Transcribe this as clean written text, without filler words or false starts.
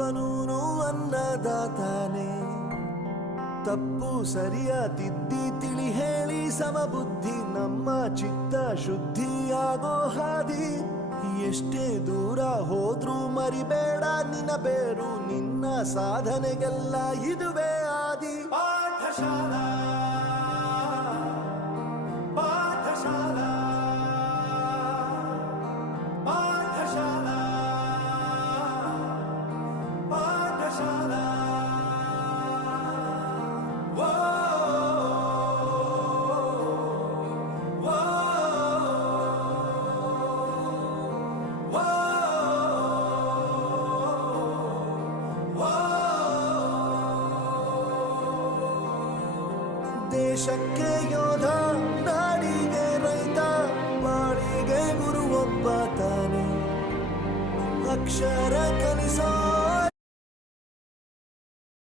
ಅವನೂನು ಅನ್ನದಾತಾನೆ. ತಪ್ಪು ಸರಿಯ ತಿದ್ದಿ ತಿಳಿ ಹೇಳಿ ಸಮಬುದ್ಧಿ ನಮ್ಮ ಚಿತ್ತ ಶುದ್ಧಿಯಾಗೋ ಹಾದಿ. ಎಷ್ಟೇ ದೂರ ಹೋದ್ರೂ ಮರಿಬೇಡ ನಿನ್ನ ಬೇರು, ನಿನ್ನ ಸಾಧನೆಗೆಲ್ಲ ಇದುವೇ ಆದಿ. ಪಾಠಶಾಲಾ ಪಾಠಶಾಲಾ ಪಾಠಶಾಲಾ ಪಾಠಶಾಲಾ. ದೇಶಕ್ಕೆ ಯೋಧ, ನಾಡಿಗೆ ರೈತ, ಬಾಳಿಗೆ ಗುರು ಒಬ್ಬ ತಾನೆ. ಅಕ್ಷರ ಕಲಿಸೋ